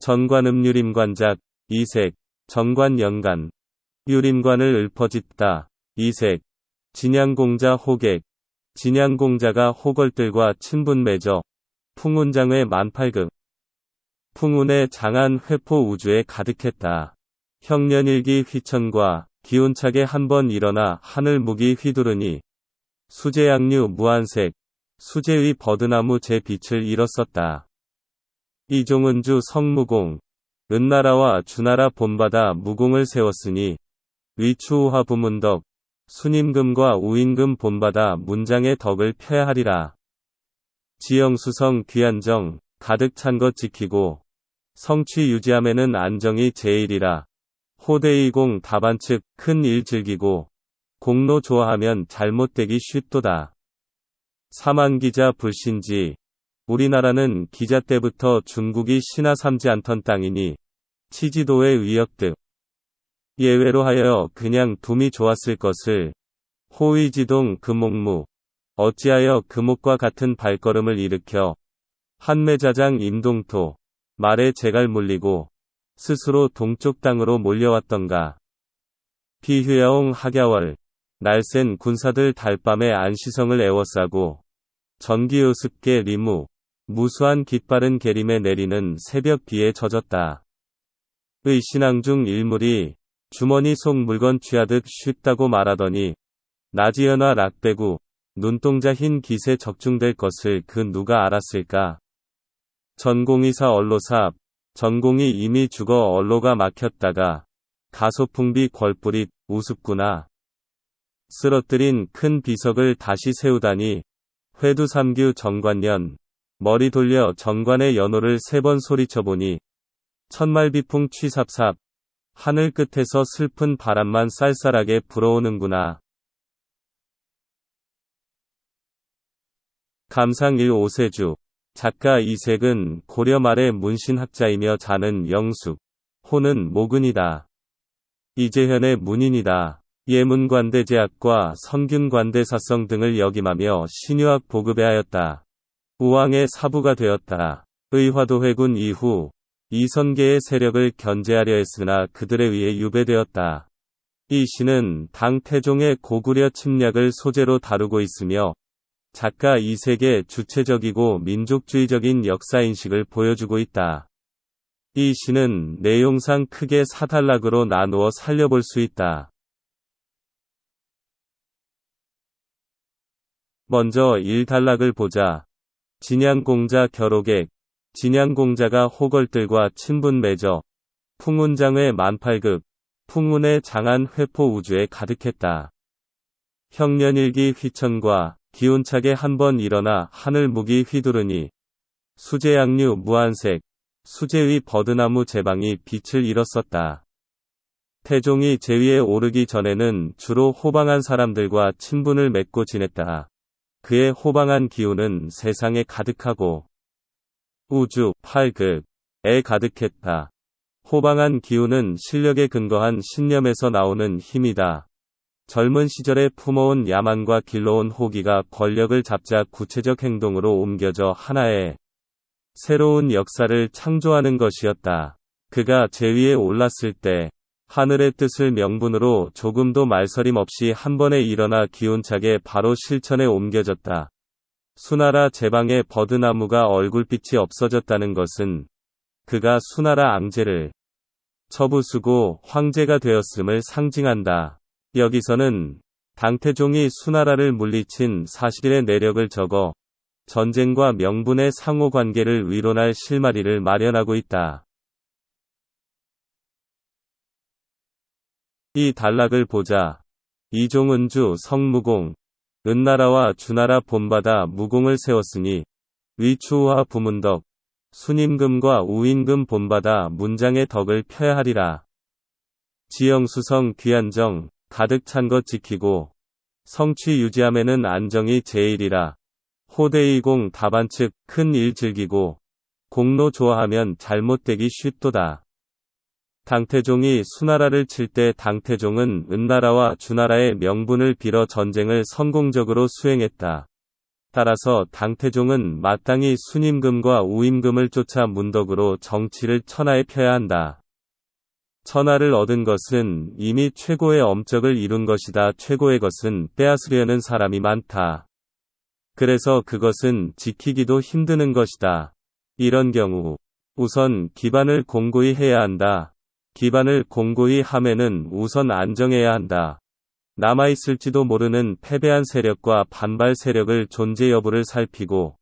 전관음유림관작 이색 정관연간 유림관을 읊어짓다. 이색 진양공자 호객 진양공자가 호걸들과 친분 맺어 풍운장회 만팔급 풍운의 장안 회포 우주에 가득했다. 형년일기 휘천과 기운차게 한번 일어나 하늘 무기 휘두르니 수제양류 무한색 수제의 버드나무 제 빛을 잃었었다. 이종은주 성무공 은나라와 주나라 본받아 무공을 세웠으니 위추우화 부문덕 순임금과 우임금 본받아 문장의 덕을 펴야 하리라. 지영수성 귀안정 가득 찬 것 지키고 성취 유지함에는 안정이 제일이라. 호대이공 다반측 큰 일 즐기고 공로 좋아하면 잘못되기 쉽도다. 사만기자 불신지 우리나라는 기자 때부터 중국이 신하 삼지 않던 땅이니 치지도의 위역득 예외로 하여 그냥 둠이 좋았을 것을 호의지동 금옥무 어찌하여 금옥과 같은 발걸음을 일으켜 한매자장 임동토 말에 제갈 물리고 스스로 동쪽 땅으로 몰려왔던가. 비휴야옹 하갸월 날쌘 군사들 달밤에 안시성을 애워싸고 전기요습계 리무 무수한 깃바른 계림에 내리는 새벽 비에 젖었다. 의 신앙 중 일물이 주머니 속 물건 취하듯 쉽다고 말하더니 나지연화 락배구 눈동자 흰 깃에 적중될 것을 그 누가 알았을까. 전공의사 언로삽 전공이 이미 죽어 언로가 막혔다가 가소풍비 궐뿌릿 우습구나. 쓰러뜨린 큰 비석을 다시 세우다니 회두삼규 정관년 머리 돌려 정관의 연호를 3번 소리쳐보니 천말비풍 취삽삽 하늘 끝에서 슬픈 바람만 쌀쌀하게 불어오는구나. 감상일 오세주 작가 이색은 고려 말의 문신학자이며 자는 영숙, 호는 모근이다. 이재현의 문인이다. 예문관대제학과 성균관대사성 등을 역임하며 신유학 보급에 하였다. 우왕의 사부가 되었다. 의화도 회군 이후 이선계의 세력을 견제하려 했으나 그들에 의해 유배되었다. 이 시는 당 태종의 고구려 침략을 소재로 다루고 있으며 작가 이색의 주체적이고 민족주의적인 역사인식을 보여주고 있다. 이 시는 내용상 크게 4단락으로 나누어 살펴볼 수 있다. 먼저 1단락을 보자. 진양공자 결호객 진양공자가 호걸들과 친분 맺어 풍운장회 만팔급 풍운의 장안 회포 우주에 가득했다. 형년일기 휘천과 기운차게 한번 일어나 하늘 무기 휘두르니 수제양류 무한색 수제의 버드나무 제방이 빛을 잃었었다. 태종이 제위에 오르기 전에는 주로 호방한 사람들과 친분을 맺고 지냈다. 그의 호방한 기운은 세상에 가득하고 우주, 팔극에 가득했다. 호방한 기운은 실력에 근거한 신념에서 나오는 힘이다. 젊은 시절에 품어온 야망과 길러온 호기가 권력을 잡자 구체적 행동으로 옮겨져 하나의 새로운 역사를 창조하는 것이었다. 그가 제위에 올랐을 때 하늘의 뜻을 명분으로 조금도 말서림 없이 한 번에 일어나 기운차게 바로 실천에 옮겨졌다. 수나라 제방의 버드나무가 얼굴빛이 없어졌다는 것은 그가 수나라 앙제를 처부수고 황제가 되었음을 상징한다. 여기서는 당태종이 수나라를 물리친 사실의 내력을 적어 전쟁과 명분의 상호관계를 위론할 실마리를 마련하고 있다. 이 단락을 보자. 이종은주 성무공 은나라와 주나라 본받아 무공을 세웠으니 위추우화 부문덕 순임금과 우임금 본받아 문장의 덕을 펴야 하리라. 지영수성 귀안정 가득 찬 것 지키고 성취 유지함에는 안정이 제일이라. 호대이공 다반측 큰 일 즐기고 공로 좋아하면 잘못되기 쉽도다. 당태종이 수나라를 칠 때 당태종은 은나라와 주나라의 명분을 빌어 전쟁을 성공적으로 수행했다. 따라서 당태종은 마땅히 순임금과 우임금을 쫓아 문덕으로 정치를 천하에 펴야 한다. 천하를 얻은 것은 이미 최고의 엄적을 이룬 것이다. 최고의 것은 빼앗으려는 사람이 많다. 그래서 그것은 지키기도 힘드는 것이다. 이런 경우 우선 기반을 공고히 해야 한다. 기반을 공고히 함에는 우선 안정해야 한다. 남아있을지도 모르는 패배한 세력과 반발 세력을 존재 여부를 살피고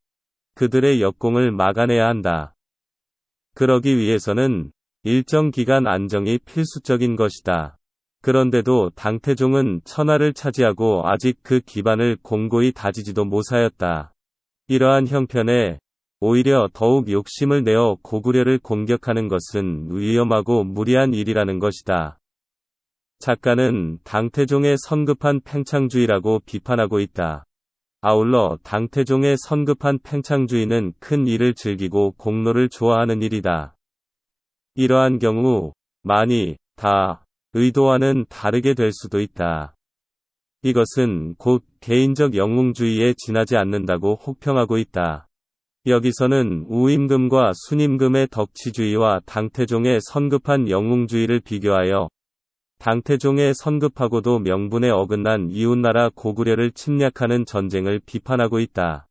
그들의 역공을 막아내야 한다. 그러기 위해서는 일정 기간 안정이 필수적인 것이다. 그런데도 당태종은 천하를 차지하고 아직 그 기반을 공고히 다지지도 못하였다. 이러한 형편에 오히려 더욱 욕심을 내어 고구려를 공격하는 것은 위험하고 무리한 일이라는 것이다. 작가는 당태종의 성급한 팽창주의라고 비판하고 있다. 아울러 당태종의 성급한 팽창주의는 큰 일을 즐기고 공로를 좋아하는 일이다. 이러한 경우 많이 다 의도와는 다르게 될 수도 있다. 이것은 곧 개인적 영웅주의에 지나지 않는다고 혹평하고 있다. 여기서는 우임금과 순임금의 덕치주의와 당태종의 성급한 영웅주의를 비교하여 당태종의 성급하고도 명분에 어긋난 이웃나라 고구려를 침략하는 전쟁을 비판하고 있다.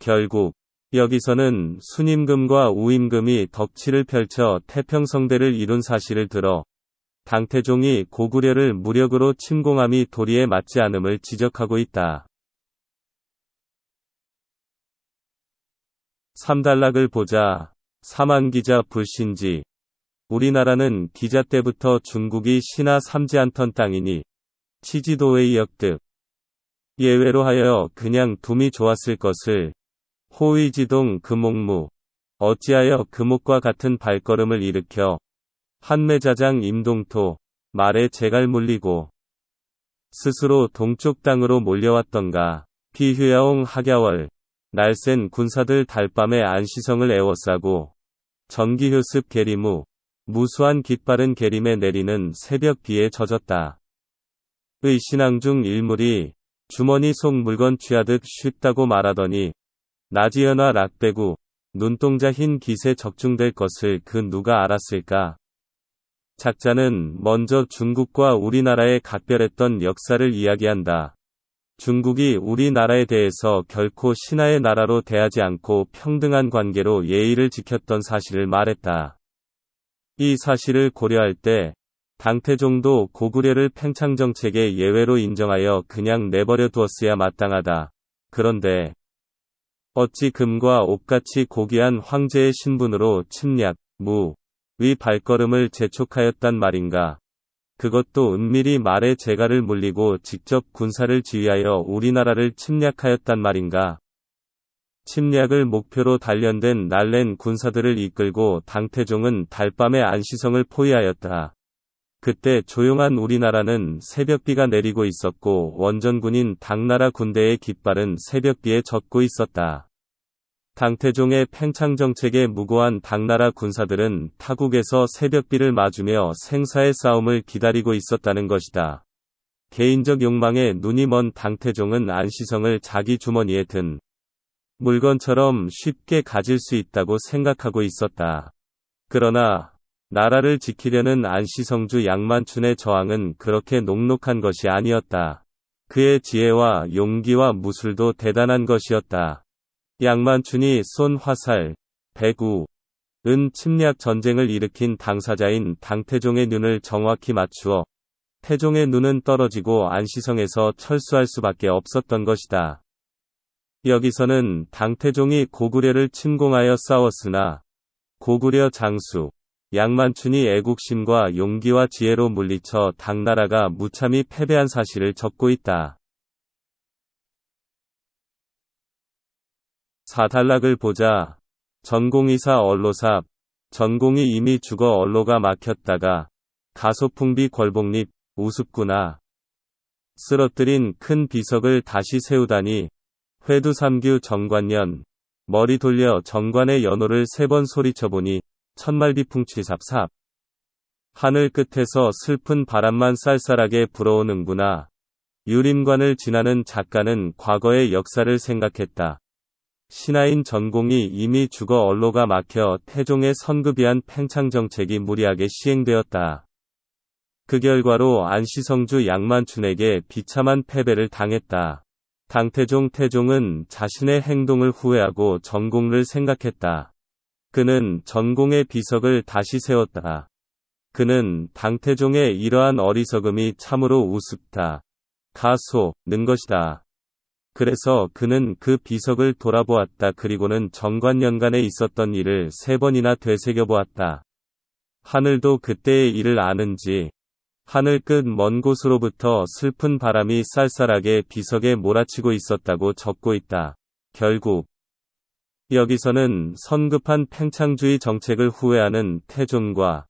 결국 여기서는 순임금과 우임금이 덕치를 펼쳐 태평성대를 이룬 사실을 들어 당태종이 고구려를 무력으로 침공함이 도리에 맞지 않음을 지적하고 있다. 3단락을 보자. 사만기자 불신지. 우리나라는 기자 때부터 중국이 신하 삼지 않던 땅이니 치지도의 역득. 예외로 하여 그냥 둠이 좋았을 것을 호의지동 금옥무. 어찌하여 금옥과 같은 발걸음을 일으켜 한매자장 임동토 말에 재갈 물리고 스스로 동쪽 땅으로 몰려왔던가. 비휴야옹 하갸월. 날쌘 군사들 달밤에 안시성을 애워싸고 전기효습 계리무. 무수한 깃바른 계림에 내리는 새벽 비에 젖었다. 의 신앙 중 일물이 주머니 속 물건 취하듯 쉽다고 말하더니 나지연화 락배구 눈동자 흰 깃에 적중될 것을 그 누가 알았을까? 작자는 먼저 중국과 우리나라의 각별했던 역사를 이야기한다. 중국이 우리나라에 대해서 결코 신하의 나라로 대하지 않고 평등한 관계로 예의를 지켰던 사실을 말했다. 이 사실을 고려할 때 당태종도 고구려를 팽창정책의 예외로 인정하여 그냥 내버려 두었어야 마땅하다. 그런데 어찌 금과 옥같이 고귀한 황제의 신분으로 침략, 위 발걸음을 재촉하였단 말인가. 그것도 은밀히 말에 재갈을 물리고 직접 군사를 지휘하여 우리나라를 침략하였단 말인가. 침략을 목표로 단련된 날랜 군사들을 이끌고 당태종은 달밤에 안시성을 포위하였다. 그때 조용한 우리나라는 새벽비가 내리고 있었고 원전군인 당나라 군대의 깃발은 새벽비에 젖고 있었다. 당태종의 팽창정책에 무고한 당나라 군사들은 타국에서 새벽비를 맞으며 생사의 싸움을 기다리고 있었다는 것이다. 개인적 욕망에 눈이 먼 당태종은 안시성을 자기 주머니에 든 물건처럼 쉽게 가질 수 있다고 생각하고 있었다. 그러나 나라를 지키려는 안시성주 양만춘의 저항은 그렇게 녹록한 것이 아니었다. 그의 지혜와 용기와 무술도 대단한 것이었다. 양만춘이 쏜 화살, 배구, 은 침략 전쟁을 일으킨 당사자인 당태종의 눈을 정확히 맞추어 태종의 눈은 떨어지고 안시성에서 철수할 수밖에 없었던 것이다. 여기서는 당태종이 고구려를 침공하여 싸웠으나 고구려 장수 양만춘이 애국심과 용기와 지혜로 물리쳐 당나라가 무참히 패배한 사실을 적고 있다. 4단락을 보자. 전공의사 언로삽. 전공이 이미 죽어 언로가 막혔다가 가소풍비 걸복립 우습구나. 쓰러뜨린 큰 비석을 다시 세우다니. 회두삼규 정관년. 머리 돌려 정관의 연호를 3번 소리쳐보니 천말비풍취삽삽. 하늘 끝에서 슬픈 바람만 쌀쌀하게 불어오는구나. 유림관을 지나는 작가는 과거의 역사를 생각했다. 신하인 전공이 이미 죽어 언로가 막혀 태종의 선급이한 팽창정책이 무리하게 시행되었다. 그 결과로 안시성주 양만춘에게 비참한 패배를 당했다. 태종은 자신의 행동을 후회하고 전공을 생각했다. 그는 전공의 비석을 다시 세웠다. 그는 당태종의 이러한 어리석음이 참으로 우습다. 가소는 것이다. 그래서 그는 그 비석을 돌아보았다. 그리고는 정관연간에 있었던 일을 3번이나 되새겨보았다. 하늘도 그때의 일을 아는지. 하늘 끝 먼 곳으로부터 슬픈 바람이 쌀쌀하게 비석에 몰아치고 있었다고 적고 있다. 결국 여기서는 성급한 팽창주의 정책을 후회하는 태종과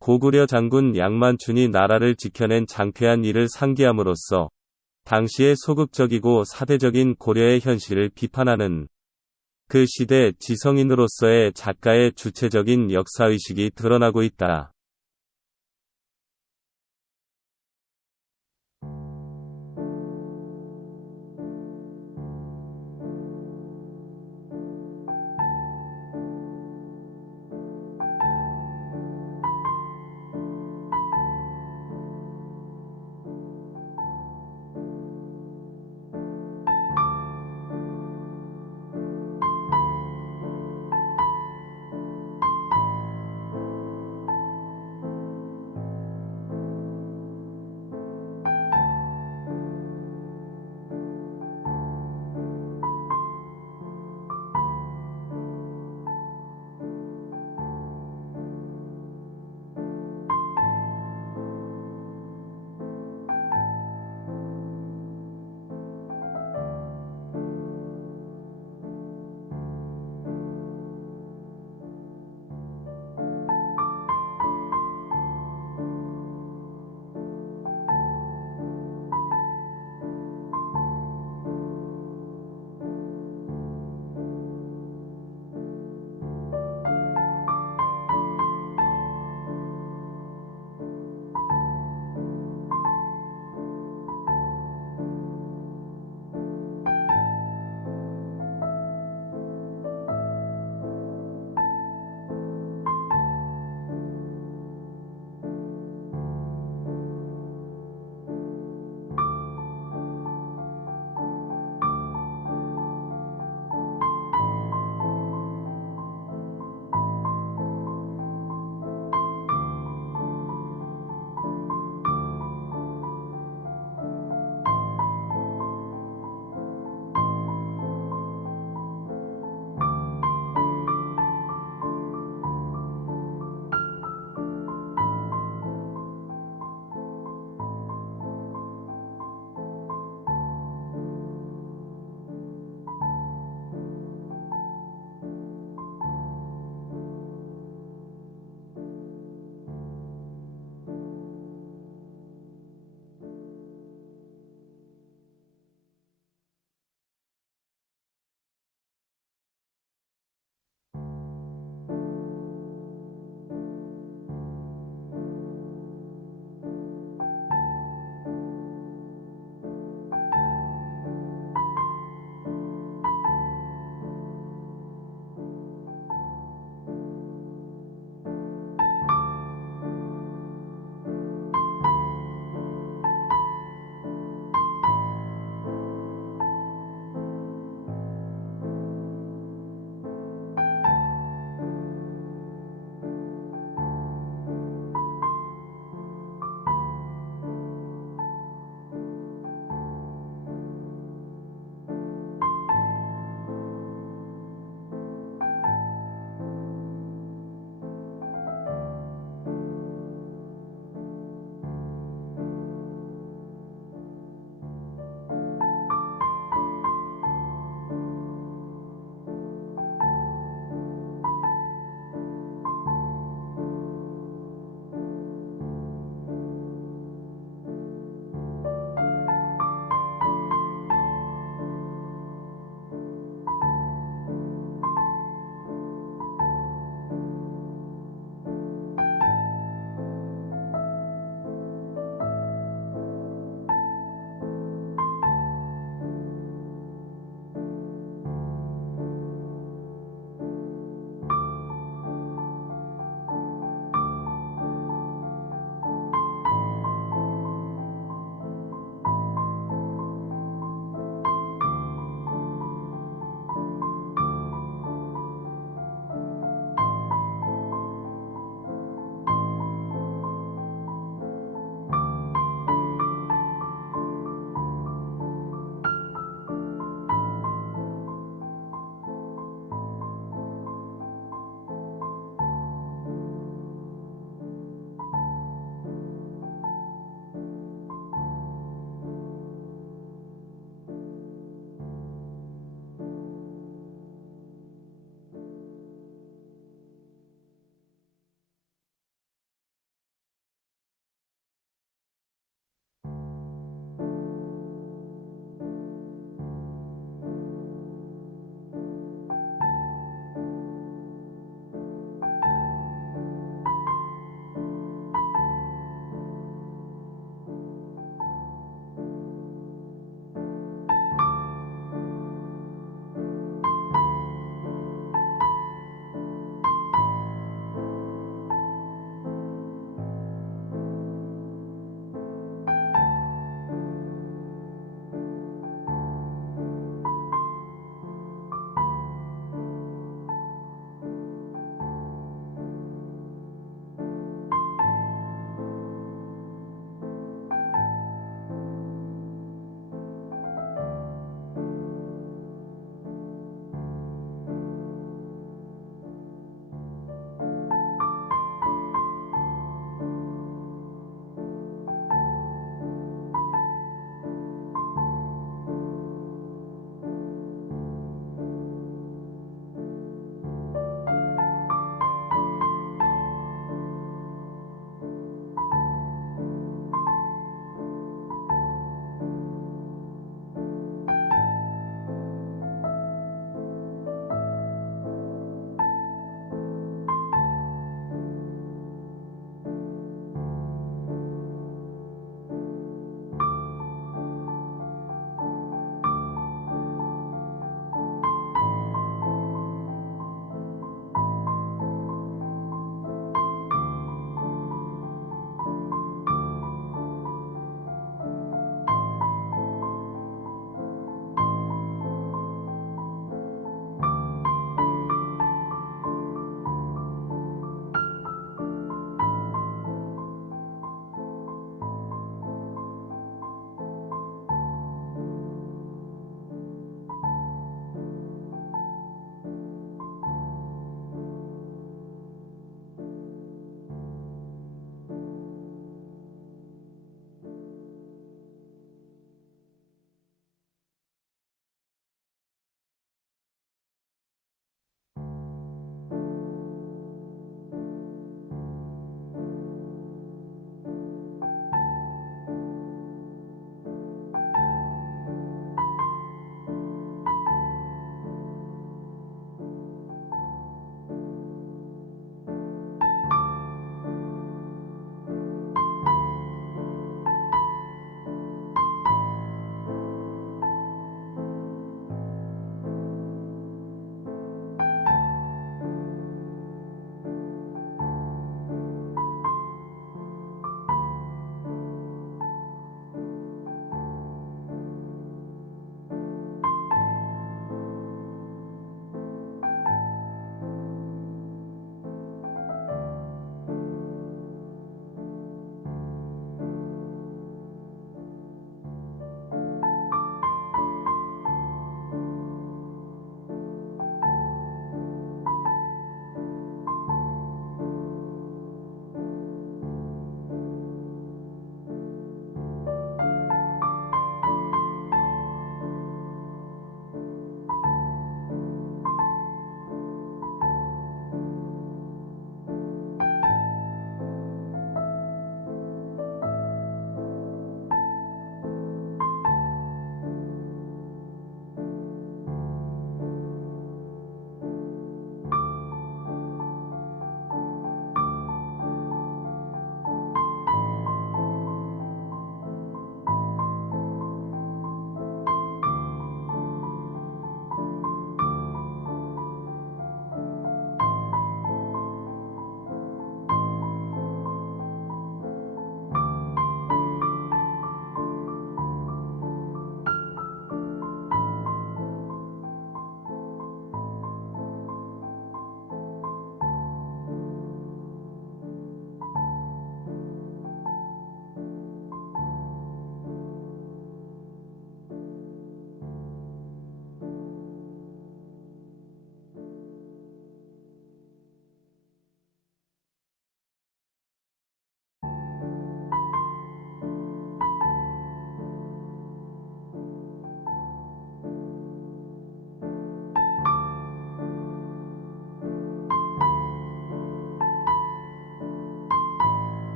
고구려 장군 양만춘이 나라를 지켜낸 장쾌한 일을 상기함으로써 당시의 소극적이고 사대적인 고려의 현실을 비판하는 그 시대 지성인으로서의 작가의 주체적인 역사의식이 드러나고 있다.